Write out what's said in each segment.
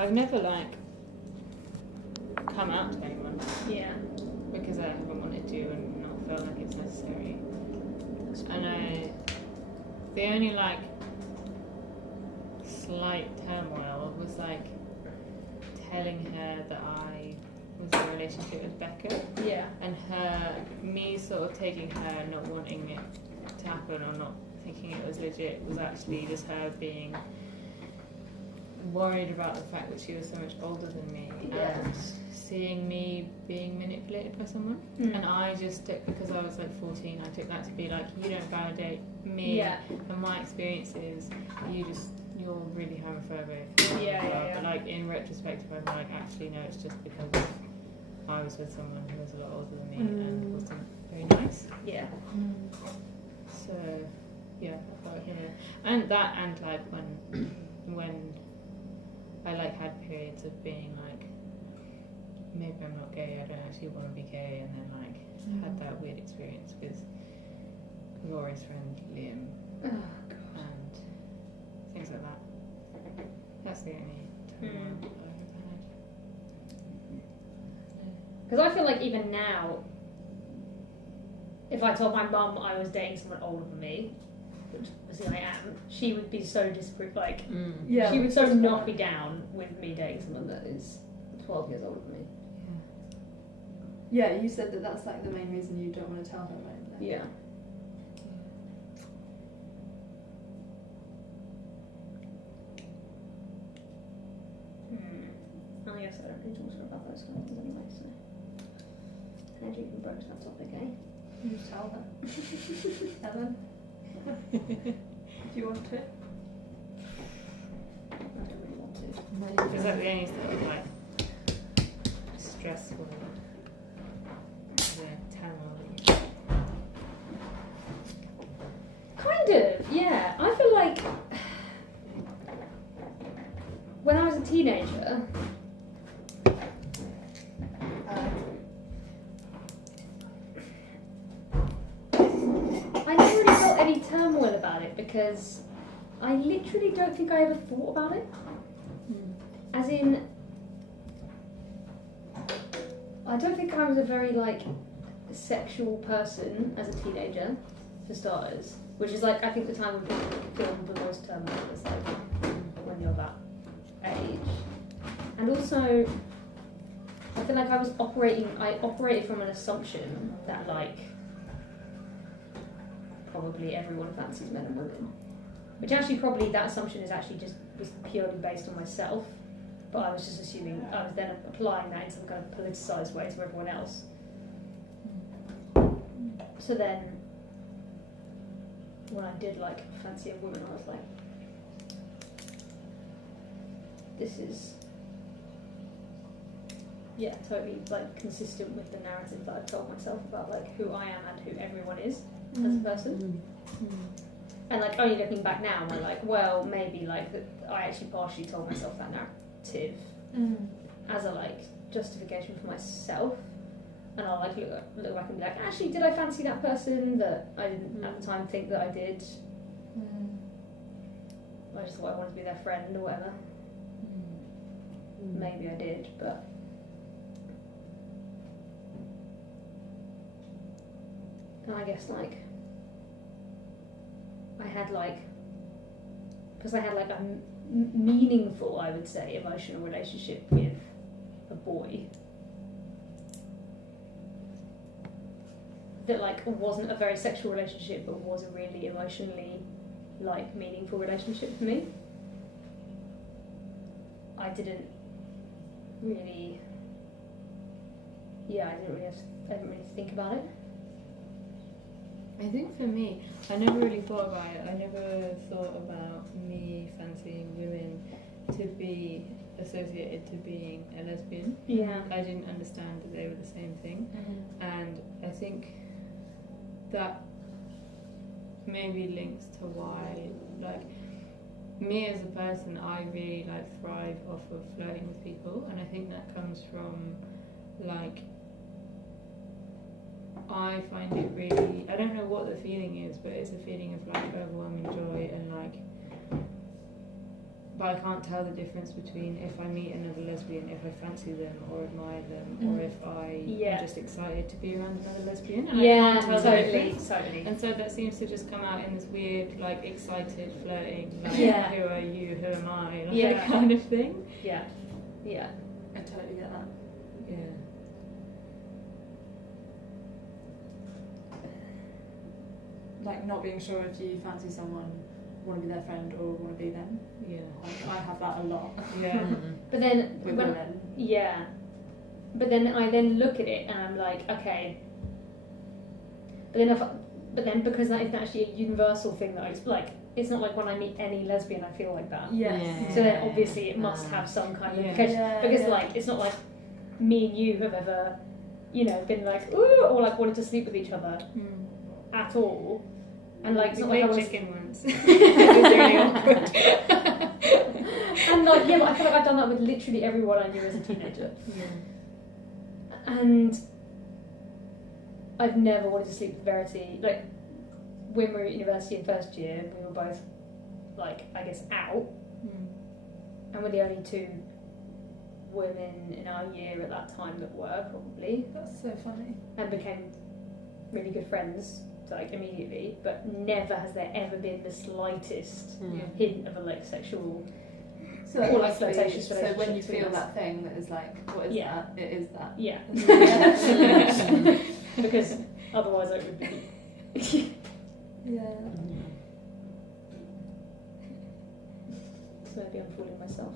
I've never like come out to anyone Yeah. because I haven't wanted to and not felt like it's necessary. And the only like slight turmoil was like telling her that I was in a relationship with Becca, Yeah. and me sort of taking her not wanting it to happen or not thinking it was legit was actually just her being worried about the fact that she was so much older than me and seeing me being manipulated by someone. And I just took, because I was like 14, I took that to be like, you don't validate me and my experiences, you're really homophobic. But like in retrospect, I'm like, actually no, it's just because I was with someone who was a lot older than me and wasn't very nice. Yeah. So yeah, I thought, you know, and that, and like when I like had periods of being like, maybe I'm not gay, I don't actually want to be gay, and then like had that weird experience with Rory's friend Liam and things like that. That's the only turmoil that I've ever had. Because I feel like even now, if I told my mum I was dating someone older than me, which obviously I am, she would be so disapproved. Like, she would so not be down with me dating someone that is 12 years older than me. Yeah, you said that that's like the main reason you don't want to tell her, right? Yeah. I guess I don't need to talk about those kind of things anyway, so. How do you even broach that topic, eh? You just tell her. Ellen? Do you want to? I don't really want to. Is that the only sort of like stressful turmoil? Kind of, yeah. I feel like when I was a teenager, I never really felt any turmoil about it because I literally don't think I ever thought about it. As in, I don't think I was a very like sexual person as a teenager, for starters. Which is like, I think the time when people feel the most turmoil is like when you're that age. And also, I feel like I operated from an assumption that like probably everyone fancies men and women. Which actually probably that assumption is actually just was purely based on myself. But I was just assuming, I was then applying that in some kind of politicised way to everyone else. So then, when I did like fancy a woman, I was like, this is, yeah, totally like consistent with the narrative that I've told myself about like who I am and who everyone is as a person. And like only looking back now, I'm like, well, maybe like that I actually partially told myself that narrative as a like justification for myself. And I'll like look back and be like, actually, did I fancy that person that I didn't at the time think that I did? I just thought I wanted to be their friend or whatever. Maybe I did, but and I guess like I had like, because I had like a meaningful, I would say, emotional relationship with a boy that like wasn't a very sexual relationship but was a really emotionally like meaningful relationship for me. I didn't really I didn't really think about it. I think for me, I never really thought about it. I never thought about me fancying women to be associated to being a lesbian. Yeah. I didn't understand that they were the same thing. And I think that maybe links to why, like, me as a person, I really like thrive off of flirting with people, and I think that comes from like, I find it really, I don't know what the feeling is, but it's a feeling of like overwhelming joy and like but I can't tell the difference between if I meet another lesbian, if I fancy them or admire them, or if I am just excited to be around another lesbian. And I can't tell the difference. Totally. And so that seems to just come out in this weird, like, excited flirting, like, who are you, who am I, like, kind of thing. Yeah. Yeah. I totally get that. Yeah. Like not being sure if you fancy someone, want to be their friend or want to be them. Yeah. Like, I have that a lot. Yeah. But then With when, women. yeah. But then I then look at it and I'm like, okay. But then because that isn't actually a universal thing that I like, it's not like when I meet any lesbian I feel like that. Yes. So then obviously it must have some kind of implication. Yeah, Because yeah. like it's not like me and you have ever, you know, been like ooh or like wanted to sleep with each other at all. And like it's We not like I played was chicken once. It was really awkward. and like yeah, but I feel like I've done that with literally everyone I knew as a teenager. Yeah. And I've never wanted to sleep with Verity. Like when we were at university in first year, we were both like I guess out, and we're the only two women in our year at that time that were probably, That's so funny. and became really good friends like immediately. But never has there ever been the slightest hint of a like sexual. So Or, like, must be- flirtatious So when you relationship feel between us. that thing that is like, what is that? It is that. Yeah. Because otherwise it would be. Yeah. So maybe I'm fooling myself.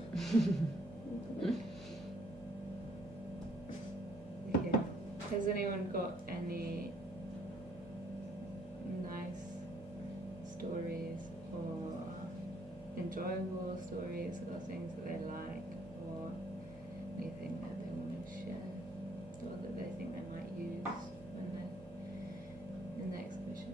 Yeah. Has anyone got any nice stories or enjoyable stories or things that they like or anything that they want to share or that they think they might use when they're in the exhibition?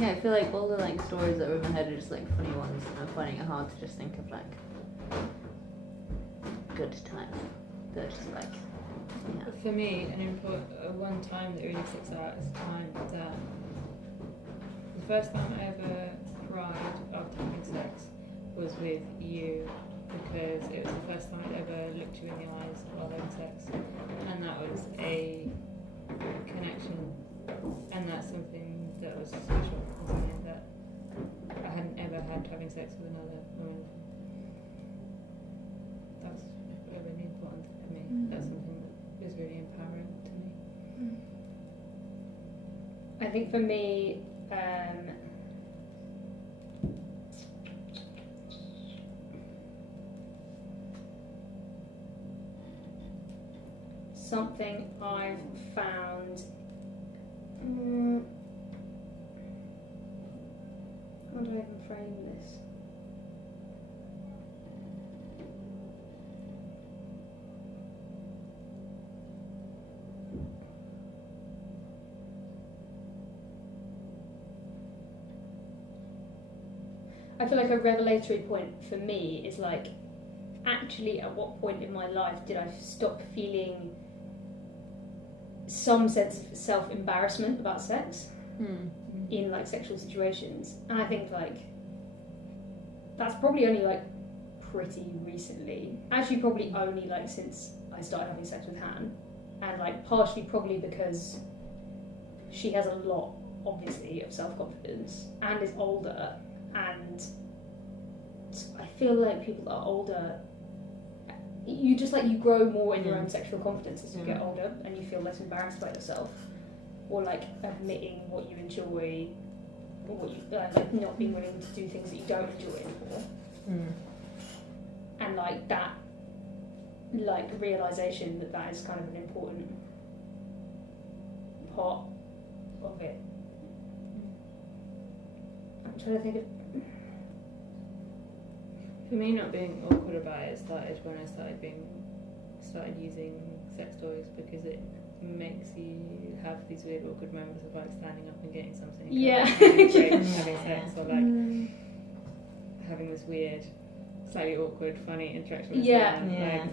Yeah, I feel like all the like stories that are in my head are just like funny ones, and I'm finding it hard to just think of like good times. They're just like, yeah. For me, one time that really sticks out is the time that the first time I ever cried after having sex was with you, because it was the first time I'd ever looked you in the eyes while having sex, and that was a connection, and that's something that was special, and something that I hadn't ever had having sex with another woman. That's really important for me. That's something that is really empowering to me. I think for me, something I've found. How do I even frame this? I feel like a revelatory point for me is like, actually, at what point in my life did I stop feeling some sense of self-embarrassment about sex in like sexual situations? And I think like that's probably only like pretty recently. Actually, probably only like since I started having sex with Han, and like partially probably because she has a lot, obviously, of self-confidence and is older. And I feel like people that are older, you just like you grow more in your own sexual confidence as you get older, and you feel less embarrassed by yourself, or like admitting what you enjoy, or what you like not being willing to do things that you don't enjoy anymore. And like that, like realization that that is kind of an important part of it. I'm trying to think of. For me, not being awkward about it started when I started using sex toys, because it makes you have these weird awkward moments of like standing up and getting something. Yeah. Having sex, or like having this weird, slightly awkward, funny interaction with someone. Yeah.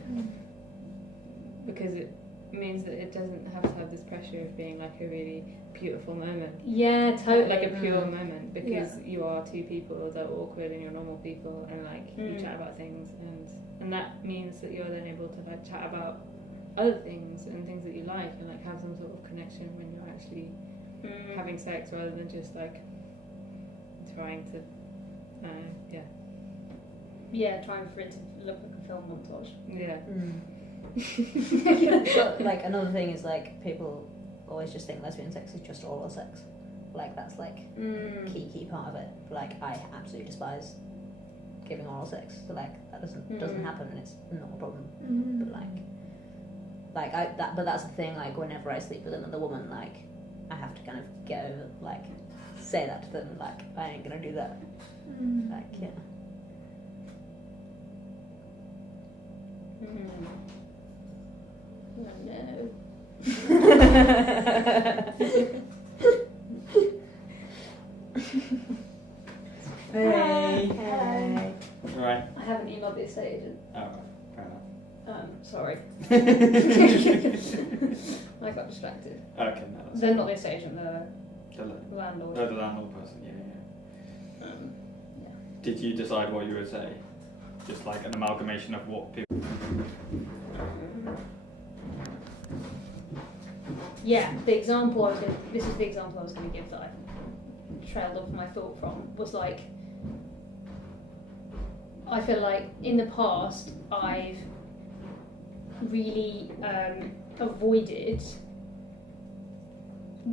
Because it means that it doesn't have to have this pressure of being like a really beautiful moment. Yeah, totally. Like a pure moment, because you are two people that are awkward and you're normal people, and like you chat about things, and that means that you're then able to like chat about other things and things that you like, and like have some sort of connection when you're actually having sex, rather than just like trying to trying for it to look like a film montage. So, like, another thing is like people always just think lesbian sex is just oral sex. Like that's like key part of it. Like I absolutely despise giving oral sex. So like that doesn't happen, and it's not a problem. But but that's the thing. Like whenever I sleep with another woman, like I have to kind of get over, like say that to them. Like I ain't gonna do that. Like yeah. Oh no. Hey. Right. I haven't emailed the estate agent. Oh, right. Fair enough. Sorry. I got distracted. Okay, no, that's They're not the estate agent, the the landlord. the landlord person, yeah. Did you decide what you would say? Just like an amalgamation of what people... Yeah, the example this is the example I was going to give that I trailed off my thought from, was like, I feel like in the past I've really avoided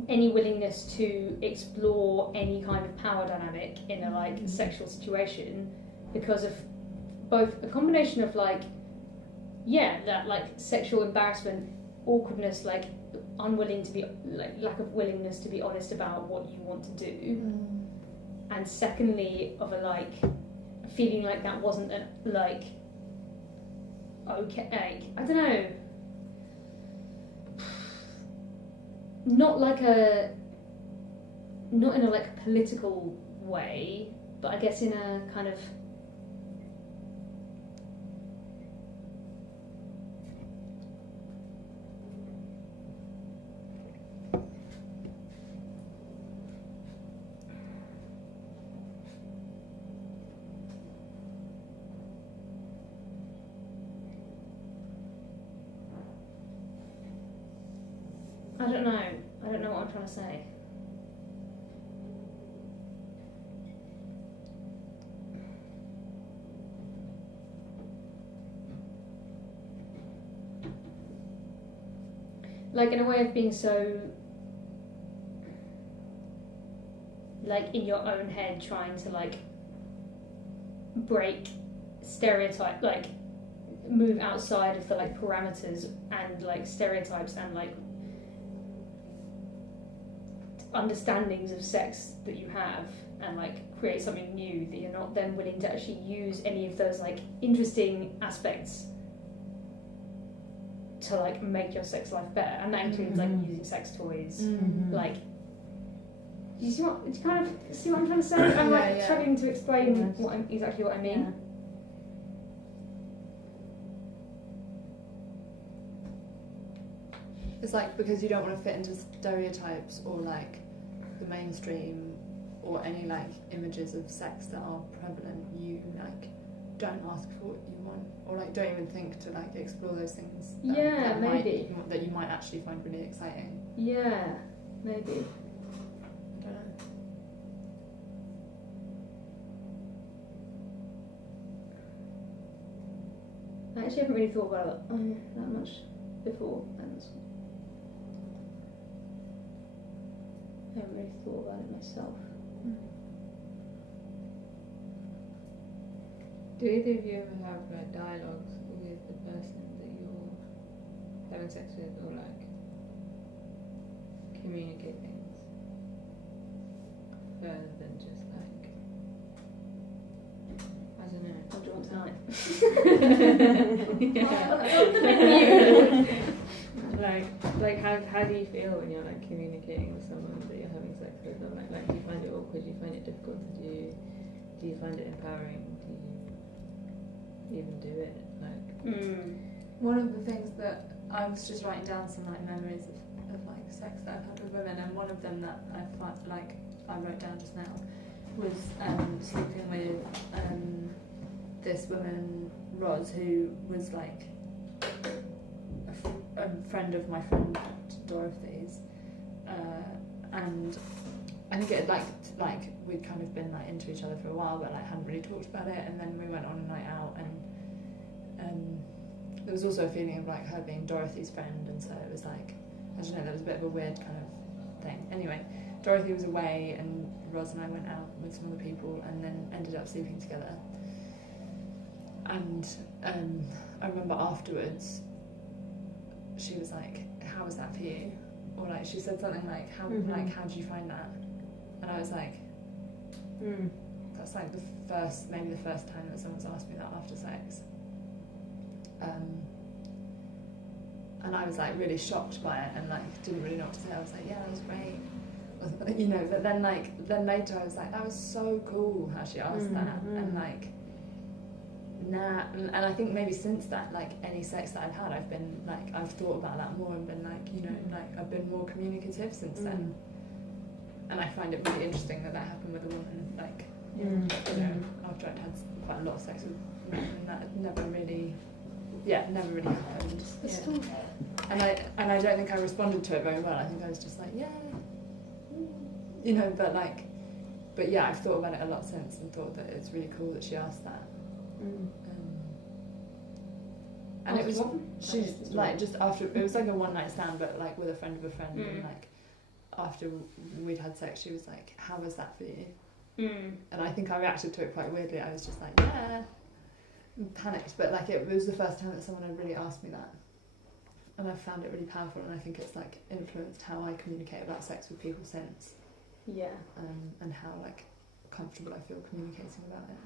any willingness to explore any kind of power dynamic in a like sexual situation, because of both a combination of like that like sexual embarrassment, awkwardness, like unwilling to be, like lack of willingness to be honest about what you want to do, and secondly of a like feeling like that wasn't an like okay, I don't know, not in a like political way, but I guess in a kind of I don't know what I'm trying to say. Like in a way of being so like in your own head, trying to like break stereotype, like move outside of the like parameters and like stereotypes and like understandings of sex that you have, and like create something new that you're not then willing to actually use any of those like interesting aspects to like make your sex life better, and that includes like using sex toys. Like, do you see what? Do you kind of see what I'm trying to say? I'm like struggling to explain exactly what I mean. Yeah. It's like because you don't want to fit into stereotypes or like the mainstream or any like images of sex that are prevalent, you like don't ask for what you want, or like don't even think to like explore those things that you might actually find really exciting. Yeah, maybe. I don't know. I actually haven't really thought about it that much before, and I haven't really thought about it myself. Do either of you ever have like dialogues with the person that you're having sex with, or like communicate things? further than just like, I don't know. What do you want tonight? Like how do you feel when you're like communicating with someone that you're having sex with? Or like do you find it awkward? Do you find it difficult to do? Do you find it empowering? Do you even do it? Like One of the things that I was just writing down some like memories of like sex that I've had with women, and one of them that I wrote down just now was sleeping with this woman Roz, who was like a friend of my friend Dorothy's, and I think it like we'd kind of been like into each other for a while, but like hadn't really talked about it, and then we went on a night out, and there was also a feeling of like her being Dorothy's friend, and so it was like, I don't know, there was a bit of a weird kind of thing. Anyway, Dorothy was away and Roz and I went out with some other people and then ended up sleeping together. And I remember afterwards she was like, how was that for you? Or like she said something like, how did you find that? And I was like, that's like maybe the first time that someone's asked me that after sex. And I was like really shocked by it and like didn't really know what to say. I was like, yeah, that was great, you know. But then later I was like, that was so cool how she asked that, and like and I think maybe since that, like any sex that I've had, I've been like, I've thought about that more and been like, you know, like I've been more communicative since then. And I find it really interesting that happened with a woman, like you know, after I'd had quite a lot of sex with men, and that never really happened. And I don't think I responded to it very well. I think I was just like, yeah, you know, but yeah, I've thought about it a lot since and thought that it's really cool that she asked that. And it was, she's like, just after, it was like a one night stand, but like with a friend of a friend, and like after we'd had sex, she was like, how was that for you? And I think I reacted to it quite weirdly. I was just like, yeah, and panicked, but like it was the first time that someone had really asked me that, and I found it really powerful, and I think it's like influenced how I communicate about sex with people since. And how like comfortable I feel communicating about it.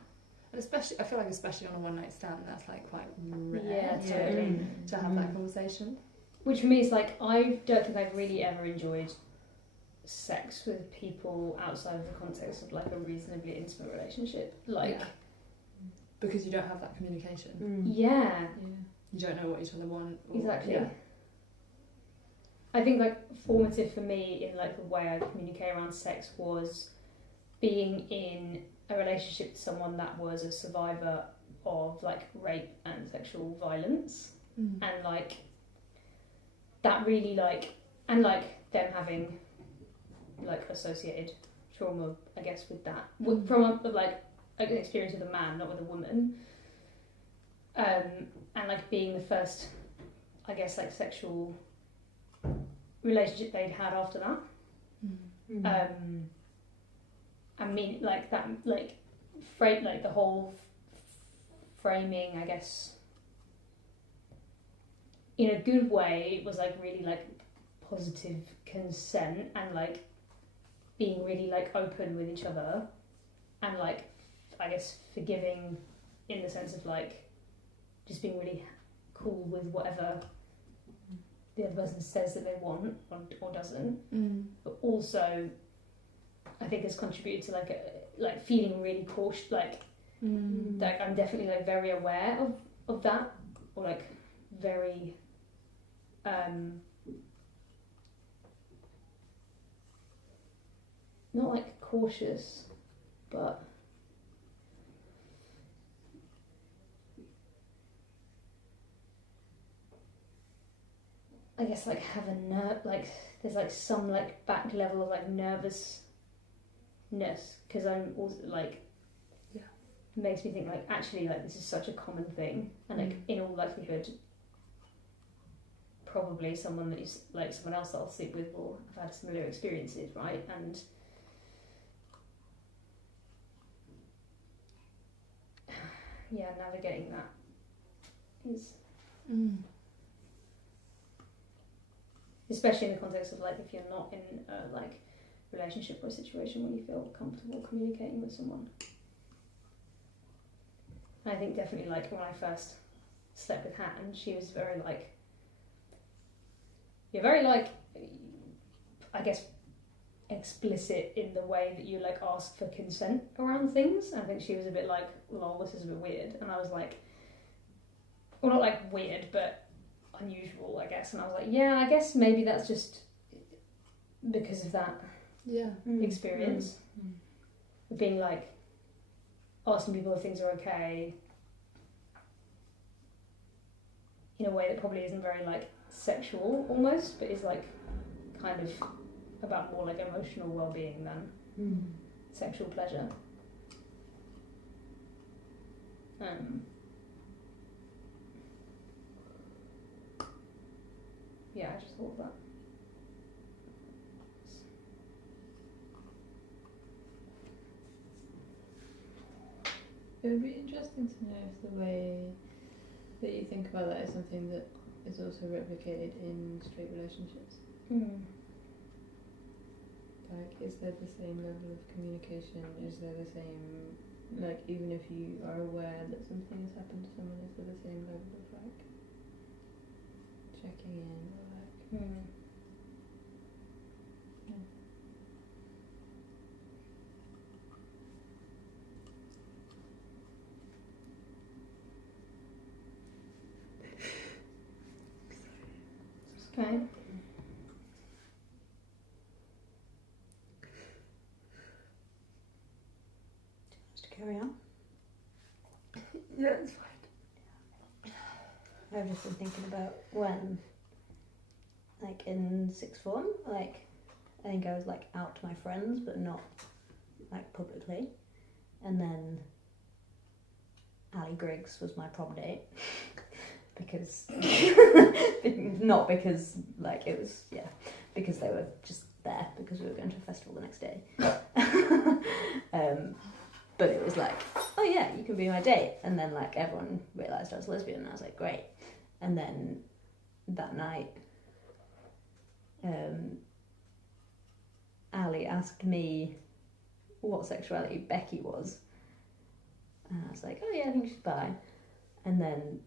And especially, I feel like especially on a one night stand, that's like quite rare to have that conversation. Which for me is like, I don't think I've really ever enjoyed sex with people outside of the context of like a reasonably intimate relationship. Like, because you don't have that communication. Yeah. You don't know what each other want. Exactly. Yeah. I think like formative for me in like the way I communicate around sex was being in a relationship with someone that was a survivor of like rape and sexual violence, and like that really like, and like them having like associated trauma, I guess, with that from like an experience with a man, not with a woman, and like being the first, I guess, like sexual relationship they'd had after that. I mean, like that, like the whole framing, I guess, in a good way, was like really like positive consent and like being really like open with each other, and like I guess forgiving in the sense of like just being really cool with whatever the other person says that they want or doesn't, but also I think has contributed to like feeling really cautious, like I'm definitely like very aware of that, or like very not like cautious, but I guess like have a like there's like some like back level of like nervousness, because I'm also like makes me think like actually like this is such a common thing, and like in all likelihood probably someone that is like someone else that I'll sleep with will have had similar experiences, right? And yeah, navigating that is especially in the context of like if you're not in a like relationship or a situation where you feel comfortable communicating with someone. I think definitely like when I first slept with Han, she was very like, you're very like, I guess, explicit in the way that you like ask for consent around things. I think she was a bit like, lol, this is a bit weird. And I was like, well, not like weird, but unusual, I guess. And I was like, yeah, I guess maybe that's just because of that experience. Of being like, asking people if things are okay in a way that probably isn't very like sexual almost, but is like kind of about more like emotional well-being than sexual pleasure. Yeah, I just thought that. It would be interesting to know if the way that you think about that is something that is also replicated in straight relationships. Like, is there the same level of communication? Is there the same, like, even if you are aware that something has happened to someone, is there the same level of, like, checking in or, like... Okay. Just carry on. Yeah, it's fine. I've just been thinking about when, like in sixth form, like I think I was like out to my friends, but not like publicly. And then Ali Griggs was my prom date. Because not because like it was because they were just there because we were going to a festival the next day. But it was like, oh yeah, you can be my date. And then like everyone realised I was lesbian and I was like, great. And then that night Ali asked me what sexuality Becky was. And I was like, oh yeah, I think she's bi. And then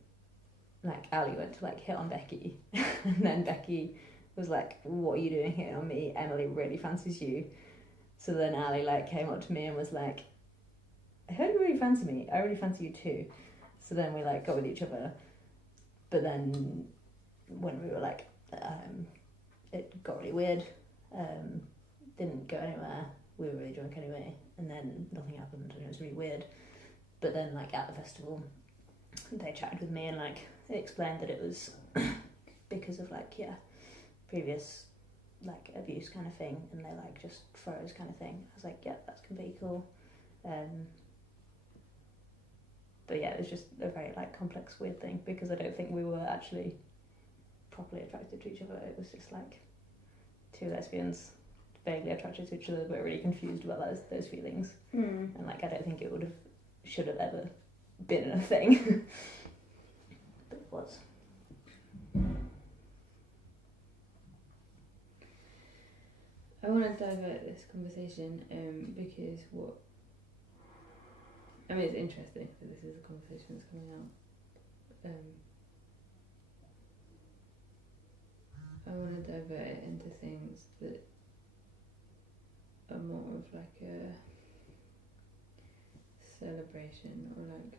like Ali went to like hit on Becky and then Becky was like, what are you doing here on me? Emily really fancies you. So then Ali like came up to me and was like, I heard you really fancy me. I really fancy you too. So then we like got with each other. But then when we were like, it got really weird. Didn't go anywhere. We were really drunk anyway. And then nothing happened and it was really weird. But then like at the festival, they chatted with me and like they explained that it was because of like previous like abuse kind of thing, and they like just froze kind of thing. I was like, yeah, that's completely cool. But yeah, it was just a very like complex weird thing because I don't think we were actually properly attracted to each other. It was just like two lesbians vaguely attracted to each other but really confused about those feelings. And like I don't think it should have ever been a thing. But it was. I want to divert this conversation because I mean, it's interesting that this is a conversation that's coming out. I want to divert it into things that are more of like a celebration or like,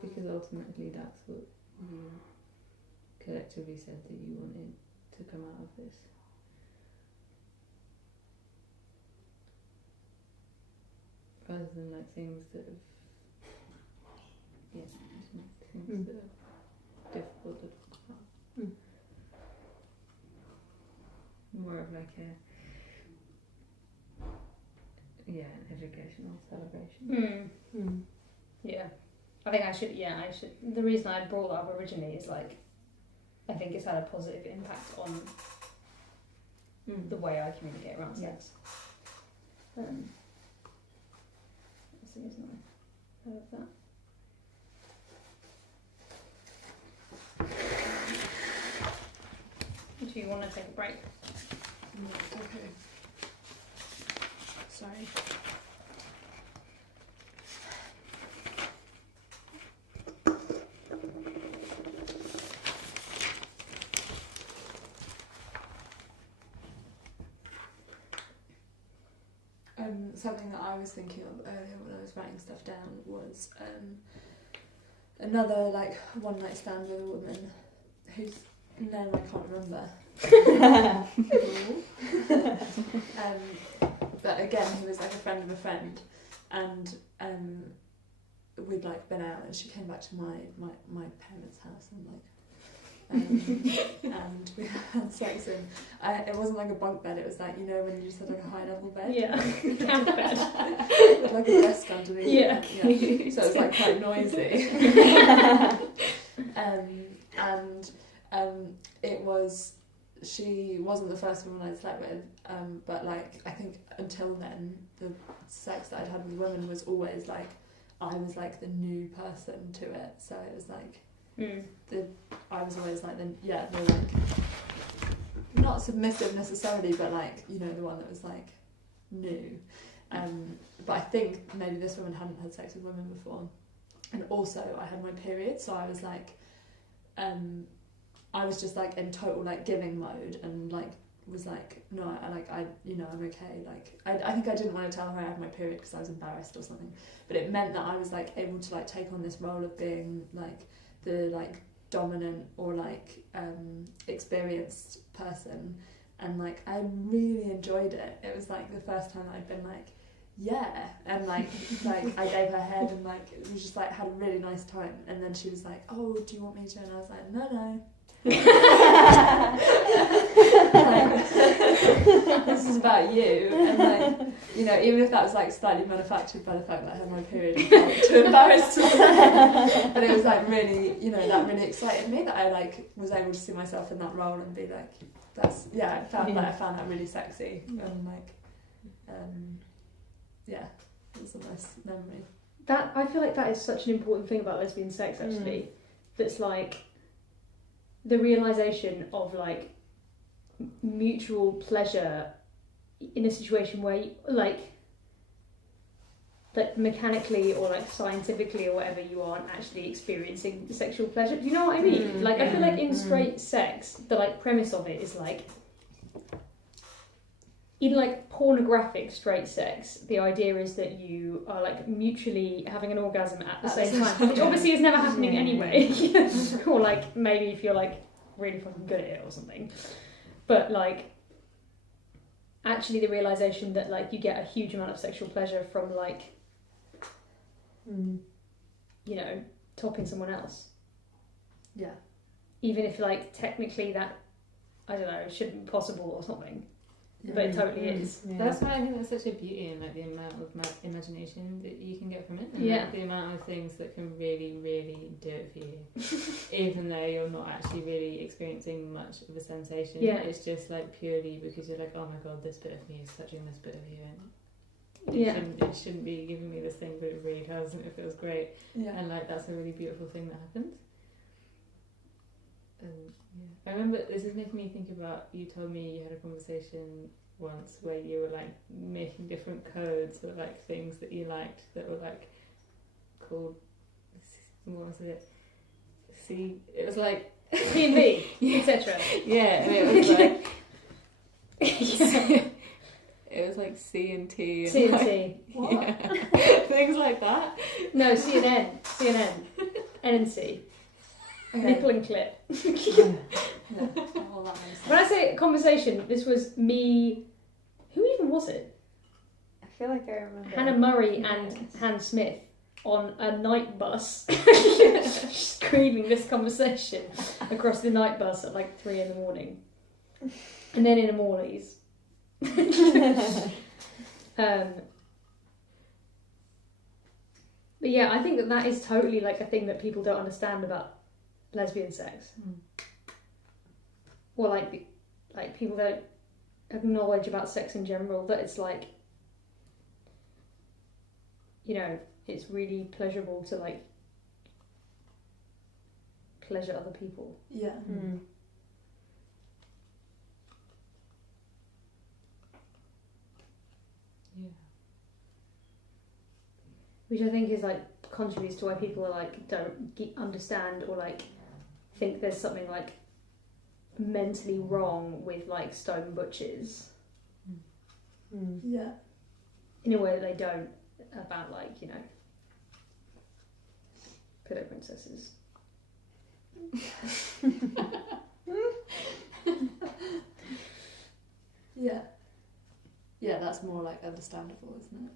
because ultimately that's what you collectively said that you wanted to come out of this. Rather than like things that have, things that are difficult to talk about. More of like an educational celebration. Yeah. I think I should. The reason I brought that up originally is like, I think it's had a positive impact on the way I communicate around sex. That's the reason I heard of that. Do you want to take a break? Okay. something that I was thinking of earlier when I was writing stuff down was another like one night stand with a woman whose name I can't remember. But again, he was like a friend of a friend, and we'd like been out, and she came back to my parents' house and like. And we had sex in. It wasn't like a bunk bed. It was like, you know, when you just had like a high level bed. Yeah, camp bed. With like a desk underneath. Yeah. So it was like quite noisy. It was. She wasn't the first woman I'd slept with, but like I think until then, the sex that I'd had with women was always like I was like the new person to it. So it was like. I was always like the like not submissive necessarily, but like, you know, the one that was like new. But I think maybe this woman hadn't had sex with women before, and also I had my period, so I was like, I was just like in total like giving mode, and like was like no, I'm okay. Like I think I didn't want to tell her I had my period because I was embarrassed or something, but it meant that I was like able to like take on this role of being like the like dominant or like experienced person, and like I really enjoyed it. It was like the first time that I'd been like and like I gave her head, and like it was just like had a really nice time. And then she was like, oh, do you want me to? And I was like, no. Like, this is about you. And like, you know, even if that was like slightly manufactured by the fact that I had my period and felt too embarrassed to say, but it was like really, you know, that really excited me that I like was able to see myself in that role and be like, that's I found that really sexy, and like it was a nice memory. That I feel like that is such an important thing about lesbian sex actually. That's like the realisation of like mutual pleasure in a situation where you, like mechanically or like scientifically or whatever, you aren't actually experiencing sexual pleasure. Do you know what I mean? Like I feel like in straight sex, the like premise of it is like, in like pornographic straight sex, the idea is that you are like mutually having an orgasm at the same time, which obviously is never happening anyway. Or like maybe if you're like really fucking good at it or something. But like actually the realisation that like you get a huge amount of sexual pleasure from like you know, topping someone else. Yeah. Even if like technically that, I don't know, shouldn't be possible or something. But it totally is. Yeah. That's why I think there's such a beauty in like the amount of imagination that you can get from it, and like, the amount of things that can really, really do it for you, even though you're not actually really experiencing much of a sensation. Yeah. It's just like purely because you're like, oh my god, this bit of me is touching this bit of you, and it shouldn't be giving me this thing, but it really does, and it feels great. Yeah. And like that's a really beautiful thing that happens. I remember this is making me think about, you told me you had a conversation once where you were like making different codes or like things that you liked that were like called, what was it? It was like C and B, etc. Yeah, and it was like it was like C and T. C and like, T. What? Yeah. Things like that. No, C and N. C and N. N and C. Okay. Nipple and clit. When I say conversation, this was me. Who even was it? I feel like I remember. Hannah Murray and Han Smith on a night bus, screaming this conversation across the night bus at like 3 a.m, and then in a Morley's. But yeah, I think that is totally like a thing that people don't understand about lesbian sex, or like people don't acknowledge about sex in general, that it's like, you know, it's really pleasurable to like pleasure other people. Yeah. Yeah. Which I think is like contributes to why people are like don't understand or like think there's something like mentally wrong with like stone butches. Yeah. in a way that they don't about, like, you know, pillow princesses. Yeah. Yeah, that's more like understandable, isn't it?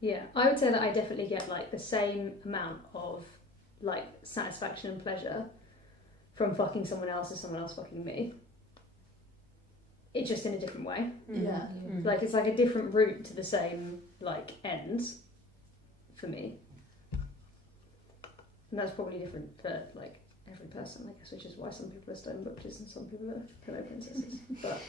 Yeah, I would say that I definitely get like the same amount of like satisfaction and pleasure from fucking someone else as someone else fucking me. It's just in a different way. Yeah. Like it's like a different route to the same like ends for me. And that's probably different for like every person, I guess, which is why some people are stone butchers and some people are pillow princesses. But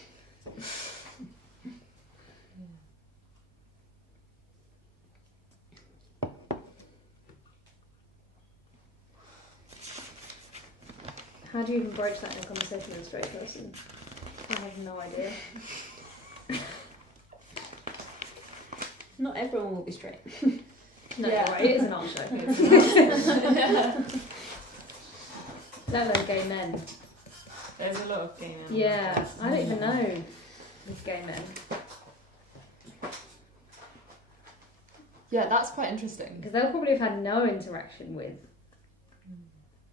how do you even broach that in a conversation with a straight person? I have no idea. Not everyone will be straight. No, Yeah. right, it is an art show. Let alone gay men. There's a lot of gay men. on Yeah, podcasts. I don't even know with gay men. Yeah, that's quite interesting. Because they'll probably have had no interaction with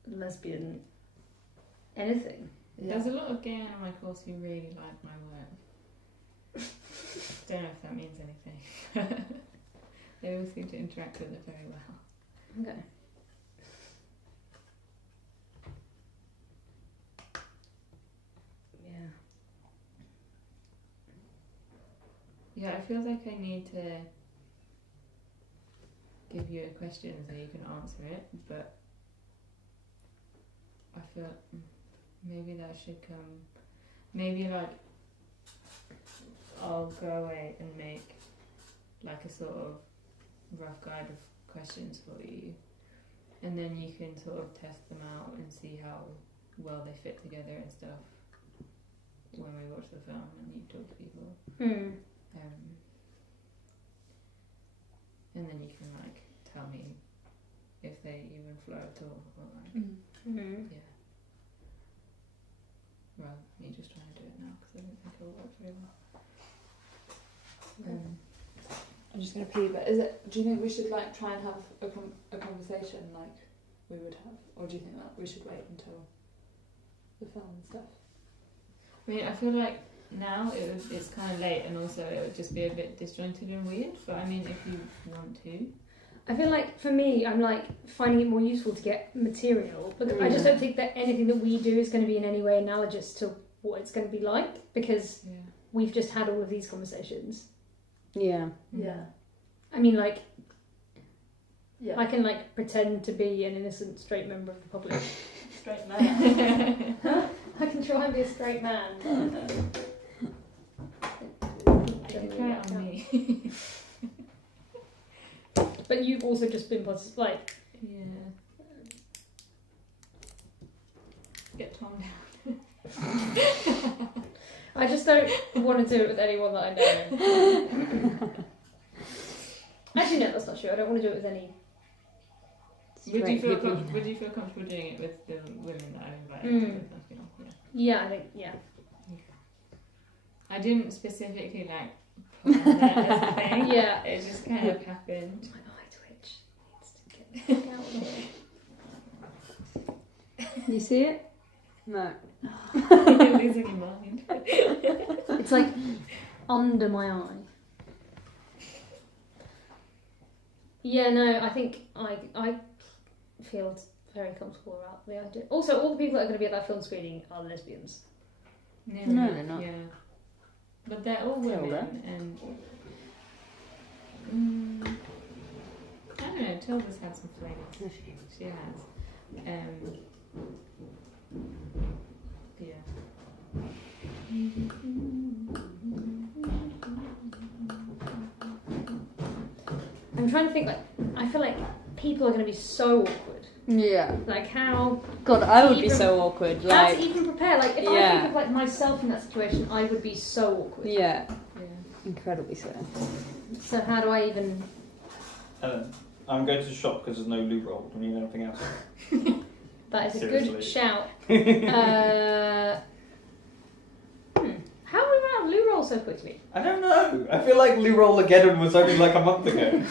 lesbian anything. Yeah. There's a lot of gay men on my course who really like my work. Don't know if that means anything. They all seem to interact with it very well. Okay. Yeah. Yeah, I feel like I need to give you a question so you can answer it, but I feel maybe that should come. Maybe like I'll go away and make like a sort of rough guide of questions for you, and then you can sort of test them out and see how well they fit together and stuff when we watch the film and you talk to people. And then you can like tell me if they even flow at all or like yeah. Well, me just trying to do it now because I don't think it'll work very well. I'm just gonna pee, but do you think we should like try and have a conversation like we would have, or do you think that we should wait until the film and stuff? I mean, I feel like now it's kind of late, and also it would just be a bit disjointed and weird. But I mean, if you want to, I feel like for me, I'm like finding it more useful to get material, but I just don't think that anything that we do is going to be in any way analogous to what it's going to be like, because yeah. we've just had all of these conversations. Yeah. Yeah. I mean, like, Yeah. I can like pretend to be an innocent straight member of the public. Straight man. I can try and be a straight man. You try it on me. But you've also just been like, Yeah. Get Tom down. I just don't want to do it with anyone that I know. Actually, no, that's not true. I don't want to do it with any. Would you feel people. Would you feel comfortable doing it with the women that I invited to the film? Yeah. Yeah, I think yeah. I didn't specifically like plan that as a thing. Yeah. It just kind of happened. My eye twitch needs to get out of here. You see it? No. You're losing your mind. It's like under my eye. Yeah, no, I think I feel very comfortable about the idea. Also, all the people that are going to be at that film screening are lesbians. No, they're not. Yeah, but they're all They're all women, and I don't know. Tilda's had some flings. She has. Yeah. I'm trying to think, like, I feel like people are going to be so awkward. Yeah. Like, how God, I would be Even- so awkward. how Like, to even prepare. Like, if I Yeah. think of, like, myself in that situation, I would be so awkward. yeah, Yeah. incredibly so. So how do I even... Helen, I'm going to the shop because there's no loo roll. Do you need anything else? That is a Seriously. good shout. How have we run out of loo roll so quickly? I don't know. I feel like Lou Rollageddon was only like a month ago.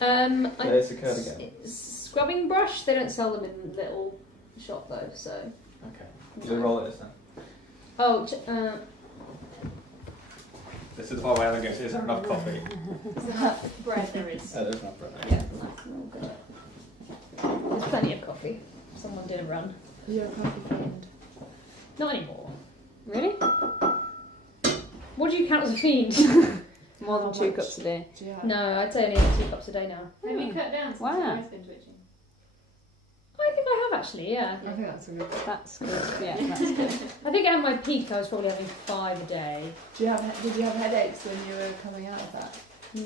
There's occurred again. Scrubbing brush. They don't sell them in little shop though. So. Okay. Lou Roll it is then. Oh. This is why I haven't got. Is there enough coffee? Bread there is. Oh, there's enough bread. Yeah, all good. There's plenty of coffee. Someone did a run. You're a coffee fiend. Not anymore. Really? What do you count as a fiend? More than How 2 much? cups a day. Do you have? No, I'd say only 2 cups a day now. Have you cut down since Wow. your eyes been twitching? I think I have actually, yeah. I think that's a good. That's good. Yeah, that's good. I think at my peak I was probably having 5 a day. Did you have headaches when you were coming out of that?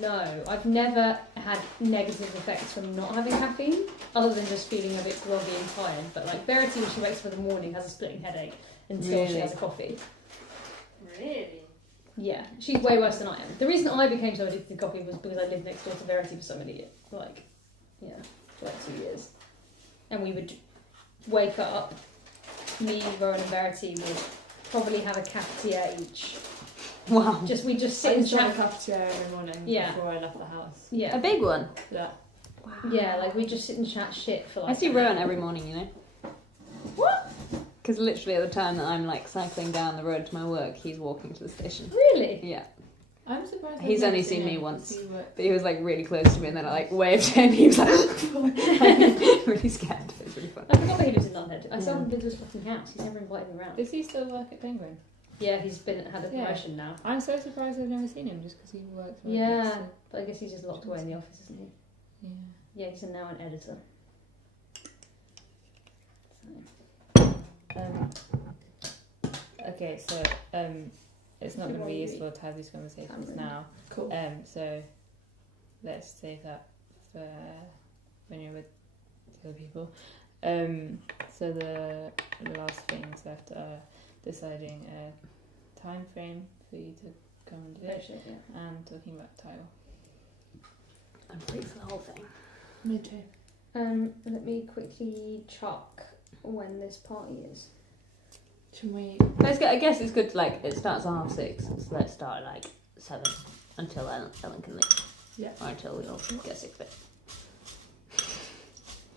No, I've never had negative effects from not having caffeine, other than just feeling a bit groggy and tired. But like Verity, when she wakes up in the morning, has a splitting headache until she Really? has a coffee. Really? Yeah, she's way worse than I am. The reason I became so addicted to coffee was because I lived next door to Verity for so many years, for like 2 years. And we would wake up, me, Rowan and Verity would probably have a cafetiere each. Wow. We'd just I sit and used to have chat. a cafetiere every morning Yeah. before I left the house. A Yeah, big one. Yeah. yeah, like we'd just sit and chat shit for like. I see Rowan every morning, you know. What? Because literally at the time that I'm like cycling down the road to my work, he's walking to the station. Really? Yeah. I'm surprised. He's I've only never seen me him once. because he works- But he was like really close to me and then I like waved at him. He was like really scared. It was really fun. I forgot that he lives in London. I saw Yeah. him been to his fucking house. He's never invited me around. Does he still work at Penguin? Yeah, he's had a Yeah. promotion now. I'm so surprised I've never seen him just because he works. right Yeah, next to- but I guess he's just locked away in the office, isn't he? Yeah. Yeah, he's now an editor. Okay, so it's not going to be useful to have these conversations Cameron. now. Cool. So let's save that for when you're with the other people. So the last things left are deciding a time frame for you to come and do it, Yeah. and talking about title. I'm free for the whole thing. Me too. Let me quickly check when this party is. Should we? I guess it's good to like, it starts at 6:30, so let's start at like 7 until Ellen can leave. Yeah. Or until we all get sick of it.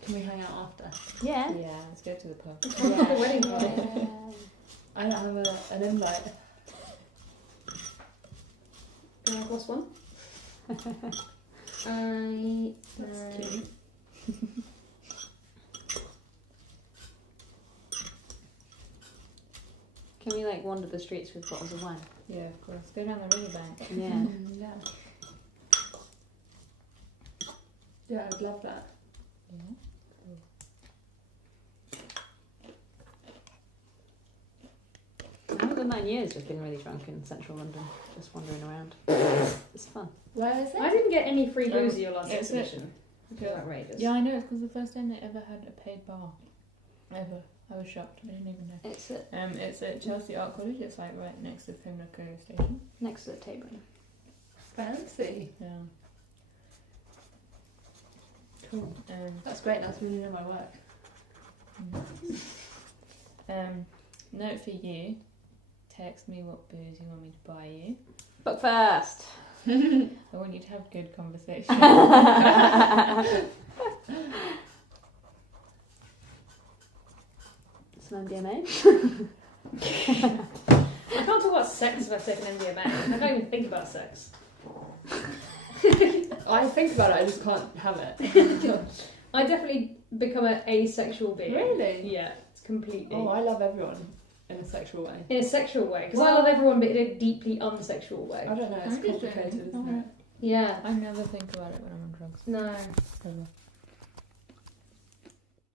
Can we hang out after? Yeah. Yeah, let's go to the pub. It's not the wedding party. I don't have an invite. I've lost one. That's cute. Can we like wander the streets with bottles of wine? Yeah, of course. Go down the riverbank. Yeah. Yeah. Yeah, I'd love that. Yeah. I haven't done that in years, just been really drunk in central London, just wandering around. It's fun. Where is it? I didn't get any free booze at your last It's exhibition. Which was outrageous. Yeah, I know. It's because the first time they ever had a paid bar. Ever. I was shocked. I didn't even know. It's It's at Chelsea Art College. It's like right next to Pimlico Station. next to the table. Fancy. Yeah. Cool. That's great. That's really near my work. Note for you. Text me what booze you want me to buy you. But first. I want you to have good conversation. Some MDMA. I can't talk about sex if I've taken MDMA. I can't even think about sex. I think about it. I just can't have it. I definitely become an asexual being. Really? Yeah, it's completely. Oh, I love everyone in a sexual way. In a sexual way, because I Well- love everyone, but in a deeply unsexual way. I don't know. It's I'm just complicated, joking. isn't it? Yeah. I never think about it when I'm on drugs. No. Ever.